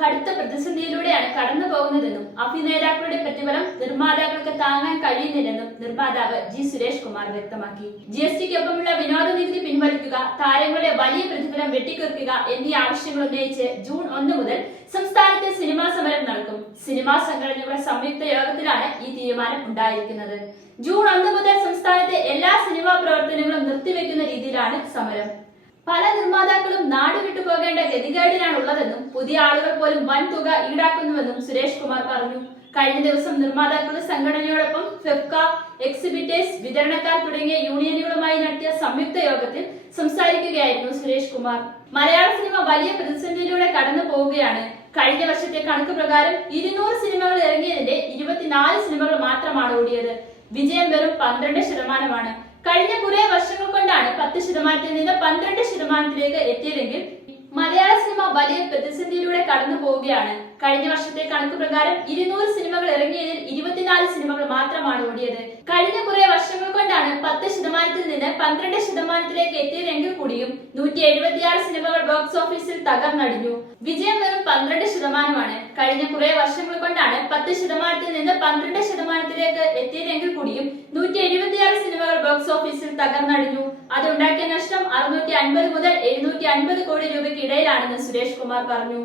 കടുത്ത പ്രതിസന്ധിയിലൂടെയാണ് കടന്നു പോകുന്നതെന്നും അഭിനേതാക്കളുടെ പ്രതിഫലം നിർമ്മാതാക്കൾക്ക് താങ്ങാൻ കഴിയുന്നില്ലെന്നും നിർമ്മാതാവ് ജി സുരേഷ് കുമാർ വ്യക്തമാക്കി. ജി എസ് ടിക്കൊപ്പമുള്ള വിനോദ നികുതി പിൻവലിക്കുക താരങ്ങളുടെ വലിയ പ്രതിഫലം വെട്ടിക്കുറയ്ക്കുക എന്നീ ആവശ്യങ്ങൾ ഉന്നയിച്ച് ജൂൺ ഒന്ന് മുതൽ സംസ്ഥാനത്ത് സിനിമാ സമരം നടക്കും. സിനിമാ സംഘടനകളുടെ സംയുക്ത യോഗത്തിലാണ് ഈ തീരുമാനം ഉണ്ടായിരിക്കുന്നത്. ജൂൺ ഒന്ന് മുതൽ സംസ്ഥാനത്തെ എല്ലാ സിനിമാ പ്രവർത്തനങ്ങളും നിർത്തിവെക്കുന്ന രീതിയിലാണ് സമരം. പല നിർമ്മാതാക്കളും നാട് വിട്ടുപോകേണ്ട ഗതികേടിലാണ് ഉള്ളതെന്നും പുതിയ ആളുകൾ പോലും വൻ തുക ഈടാക്കുന്നുവെന്നും സുരേഷ് കുമാർ പറഞ്ഞു. കഴിഞ്ഞ ദിവസം നിർമ്മാതാക്കളുടെ സംഘടനയോടൊപ്പം ഫെഫ്ക എക്സിബിറ്റേഴ്സ് വിതരണക്കാർ തുടങ്ങിയ യൂണിയനുകളുമായി നടത്തിയ സംയുക്ത യോഗത്തിൽ സംസാരിക്കുകയായിരുന്നു സുരേഷ് കുമാർ. മലയാള സിനിമ വലിയ പ്രതിസന്ധിയിലൂടെ കടന്നു പോവുകയാണ്. കഴിഞ്ഞ വർഷത്തെ കണക്ക് പ്രകാരം ഇരുന്നൂറ് സിനിമകൾ ഇറങ്ങിയതിന്റെ ഇരുപത്തിനാല് സിനിമകൾ മാത്രമാണ് ഓടിയത്. വിജയം വെറും പന്ത്രണ്ട് ശതമാനമാണ്. കഴിഞ്ഞ കുറെ വർഷങ്ങൾ കൊണ്ടാണ് പത്ത് ശതമാനത്തിൽ നിന്ന് പന്ത്രണ്ട് ശതമാനത്തിലേക്ക് എത്തിയതെങ്കിൽ മലയാള സിനിമ വലിയ പ്രതിസന്ധിയിലൂടെ കടന്നു പോവുകയാണ്. കഴിഞ്ഞ വർഷത്തെ കണക്ക് പ്രകാരം ഇരുന്നൂറ് സിനിമകൾ ഇറങ്ങിയതിൽ ഇരുപത്തിനാല് സിനിമകൾ മാത്രമാണ് ഓടിയത്. കഴിഞ്ഞ കുറെ വർഷങ്ങൾ കൊണ്ടാണ് പത്ത് ശതമാനത്തിൽ നിന്ന് പന്ത്രണ്ട് ശതമാനത്തിലേക്ക് എത്തിയതെങ്കിൽ കൂടിയും നൂറ്റി എഴുപത്തിയാറ് സിനിമകൾ ബോക്സ് ഓഫീസിൽ തകർന്നടിഞ്ഞു. വിജയം വെറും പന്ത്രണ്ട് ശതമാനമാണ്. കഴിഞ്ഞ കുറെ വർഷങ്ങൾ കൊണ്ടാണ് പത്ത് ശതമാനത്തിൽ നിന്ന് പന്ത്രണ്ട് ശതമാനത്തിലേക്ക് എത്തിയതെങ്കിൽ കൂടിയും നൂറ്റി എഴുപത്തിയാറ് സിനിമകൾ ഓഫീസിൽ തകർന്നടിഞ്ഞു. അതുണ്ടാക്കിയ നഷ്ടം അറുന്നൂറ്റി അൻപത് മുതൽ എഴുന്നൂറ്റി അൻപത് കോടി രൂപയ്ക്ക് ഇടയിലാണെന്ന് സുരേഷ് കുമാർ പറഞ്ഞു.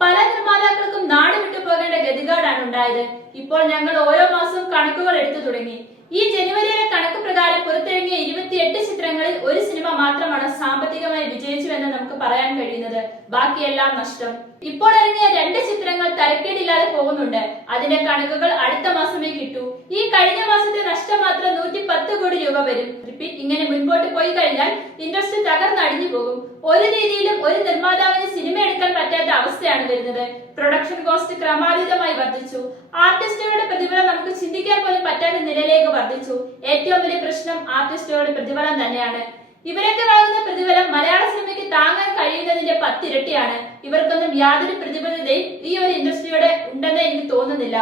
പല നിർമ്മാതാക്കൾക്കും നാട് വിട്ടു പോകേണ്ട ഗതികേടാണ് ഉണ്ടായത്. ഇപ്പോൾ ഞങ്ങൾ ഓരോ മാസവും കണക്കുകൾ എടുത്തു തുടങ്ങി. ഈ ജനുവരിയിലെ കണക്ക് പ്രകാരം പുറത്തിറങ്ങിയ ഇരുപത്തിയെട്ട് ചിത്രങ്ങളിൽ ഒരു സിനിമ മാത്രമാണ് സാമ്പത്തികമായി വിജയിച്ചുവെന്ന് നമുക്ക് പറയാൻ കഴിയുന്നത്. ബാക്കിയെല്ലാം നഷ്ടം. ഇപ്പോൾ ഇറങ്ങിയ രണ്ട് ചിത്രങ്ങൾ തരക്കേടില്ലാതെ പോകുന്നുണ്ട്. അതിന്റെ കണക്കുകൾ അടുത്ത മാസമേ കിട്ടൂ ഈ കഴിഞ്ഞ മാസത്തെ നഷ്ടം മാത്രം നൂറ്റി പത്ത് കോടി രൂപ വരും. റിപ്പീറ്റ് ഇങ്ങനെ മുൻപോട്ട് പോയി കഴിഞ്ഞാൽ ഇൻഡസ്ട്രി തകർന്നടിഞ്ഞു പോകും. ഒരു രീതിയിലും ഒരു നിർമ്മാതാവിന് സിനിമ എടുക്കാൻ പറ്റാത്ത അവസ്ഥയാണ് വരുന്നത്. പ്രൊഡക്ഷൻ കോസ്റ്റ് ക്രമാതീതമായി വർദ്ധിച്ചു. ആർട്ടിസ്റ്റുകളുടെ പ്രതിഫലം നമുക്ക് ചിന്തിക്കാൻ പോലും പറ്റാത്ത നിലയിലേക്ക് വർദ്ധിച്ചു. ഏറ്റവും വലിയ പ്രശ്നം ആർട്ടിസ്റ്റുകളുടെ പ്രതിഫലം തന്നെയാണ്. ഇവരൊക്കെ വാങ്ങുന്ന പ്രതിഫലം മലയാള സിനിമയ്ക്ക് താങ്ങാൻ കഴിയുന്നതിന്റെ പത്തിരട്ടിയാണ്. ഇവർക്കൊന്നും യാതൊരു പ്രതിബദ്ധതയും ഈ ഒരു ഇൻഡസ്ട്രിയുടെ ഉണ്ടെന്ന് എനിക്ക് തോന്നുന്നില്ല.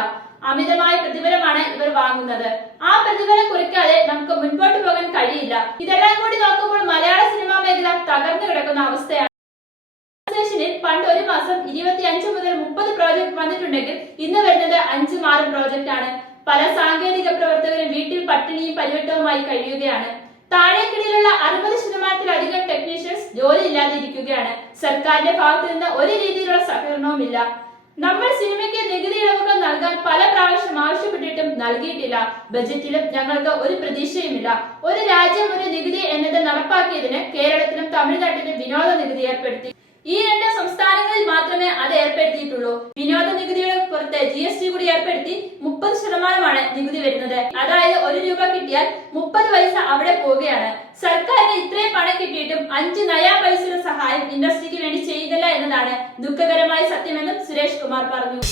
അമിതമായ പ്രതിഫലമാണ് ഇവർ വാങ്ങുന്നത്. ആ പ്രതിഫലം പോകാൻ ഇതെല്ലാം കൂടി നോക്കുമ്പോൾ മലയാള സിനിമാ മേഖല തകർന്നു കിടക്കുന്ന അവസ്ഥയാണ്. പണ്ട് ഒരു മാസം ഇരുപത്തി അഞ്ച് മുതൽ മുപ്പത് പ്രോജക്ട് വന്നിട്ടുണ്ടെങ്കിൽ ഇന്ന് വരുന്നത് അഞ്ചും ആറും പ്രോജക്റ്റ് ആണ്. പല സാങ്കേതിക പ്രവർത്തകരും വീട്ടിൽ പട്ടിണിയും പരിവട്ടവുമായി കഴിയുകയാണ്. താഴേക്കിടയിലുള്ള അറുപത് ശതമാനത്തിലധികം ടെക്നീഷ്യൻസ് ജോലി ഇല്ലാതെ ഇരിക്കുകയാണ് സർക്കാരിന്റെ ഭാഗത്തു നിന്ന് ഒരു രീതിയിലുള്ള സഹകരണവുമില്ല. നമ്മൾ സിനിമയ്ക്ക് നികുതി ഇളവുകൾ നൽകാൻ ആവശ്യപ്പെട്ടിട്ടും നൽകിയിട്ടില്ല. ബജറ്റിലും ഞങ്ങൾക്ക് ഒരു പ്രതീക്ഷയുമില്ല. ഒരു രാജ്യം ഒരു നികുതി എന്നത് നടപ്പാക്കിയതിന് കേരളത്തിലും തമിഴ്നാട്ടിലും വിനോദ നികുതി ഏർപ്പെടുത്തി. ഈ രണ്ട് സംസ്ഥാനങ്ങളിൽ മാത്രമേ അത് ഏർപ്പെടുത്തിയിട്ടുള്ളൂ. വിനോദ നികുതിയുടെ പുറത്ത് ജി എസ് ടി കൂടി ഏർപ്പെടുത്തി മുപ്പത് ശതമാനമാണ് നികുതി വരുന്നത്. അതായത് ഒരു രൂപ കിട്ടിയാൽ മുപ്പത് പൈസ അവിടെ പോവുകയാണ്. സർക്കാരിന് ഇത്രയും പണം കിട്ടിയിട്ടും അഞ്ച് നയാ പൈസയുടെ സഹായം ഇൻഡസ്ട്രിക്ക് വേണ്ടി ചെയ്യുന്നില്ല എന്നതാണ് ദുഃഖകരമായ സത്യമെന്നും സുരേഷ് കുമാർ പറഞ്ഞു.